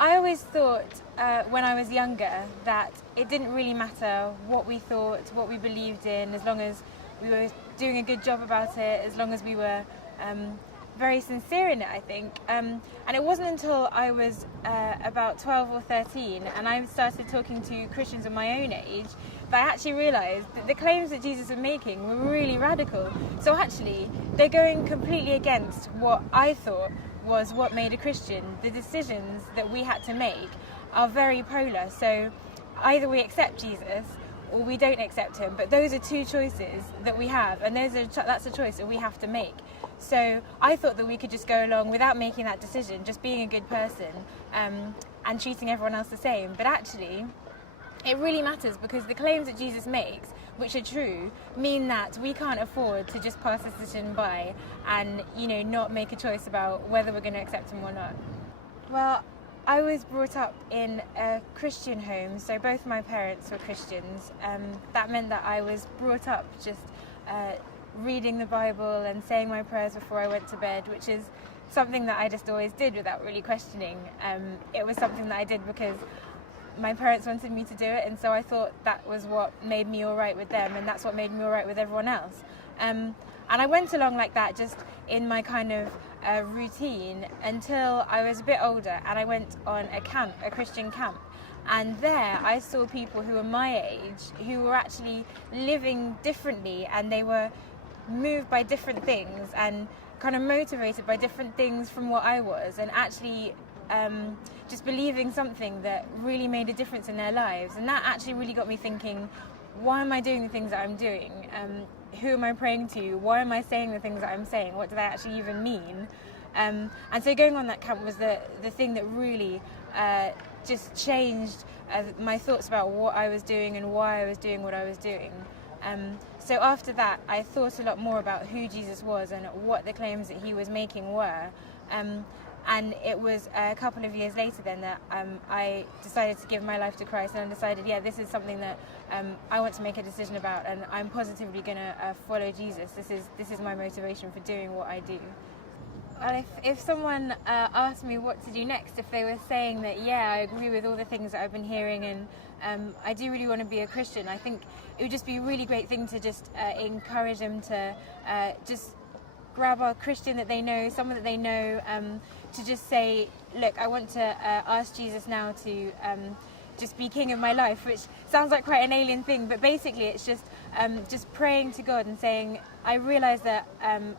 I always thought when I was younger that it didn't really matter what we thought, what we believed in, as long as we were doing a good job about it, as long as we were very sincere in it, I think. And it wasn't until I was about 12 or 13 and I started talking to Christians of my own age that I actually realised that the claims that Jesus was making were really radical. So actually, they're going completely against what I thought was what made a Christian. The decisions that we had to make are very polar. So either we accept Jesus or we don't accept him. But those are two choices that we have, and that's a choice that we have to make. So I thought that we could just go along without making that decision, just being a good person and treating everyone else the same. But actually, it really matters, because the claims that Jesus makes, which are true, mean that we can't afford to just pass this decision by and, not make a choice about whether we're going to accept him or not. Well, I was brought up in a Christian home, so both my parents were Christians. That meant that I was brought up just reading the Bible and saying my prayers before I went to bed, which is something that I just always did without really questioning. It was something that I did because my parents wanted me to do it, and so I thought that was what made me all right with them, and that's what made me all right with everyone else. And I went along like that, just in my kind of routine, until I was a bit older, and I went on a Christian camp. And there I saw people who were my age, who were actually living differently, and they were moved by different things and kind of motivated by different things from what I was, and actually just believing something that really made a difference in their lives. And that actually really got me thinking, why am I doing the things that I'm doing? Who am I praying to? Why am I saying the things that I'm saying? What do they actually even mean? And so going on that camp was the thing that really just changed my thoughts about what I was doing and why I was doing what I was doing. So after that, I thought a lot more about who Jesus was and what the claims that he was making were. And it was a couple of years later then that I decided to give my life to Christ, and I decided, this is something that I want to make a decision about, and I'm positively going to follow Jesus. This is my motivation for doing what I do. And if someone asked me what to do next, if they were saying that, I agree with all the things that I've been hearing, and I do really want to be a Christian, I think it would just be a really great thing to just encourage them to just grab a Christian that they know, someone that they know, to just say, look, I want to ask Jesus now to just be king of my life, which sounds like quite an alien thing, but basically it's just praying to God and saying, I realise that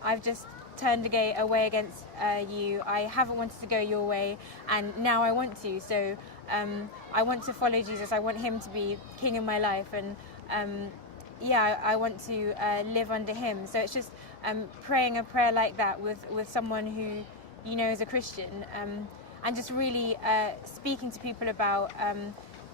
I've just turned away against you. I haven't wanted to go your way, and now I want to. So I want to follow Jesus. I want him to be king of my life, and I want to live under him. So it's just praying a prayer like that with someone who you know is a Christian, and just really speaking to people about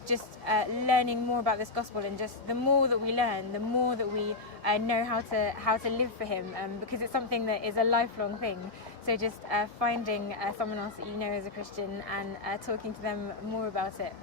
just learning more about this gospel. And just the more that we learn, the more that we know how to live for him, because it's something that is a lifelong thing. So just finding someone else that you know is a Christian and talking to them more about it.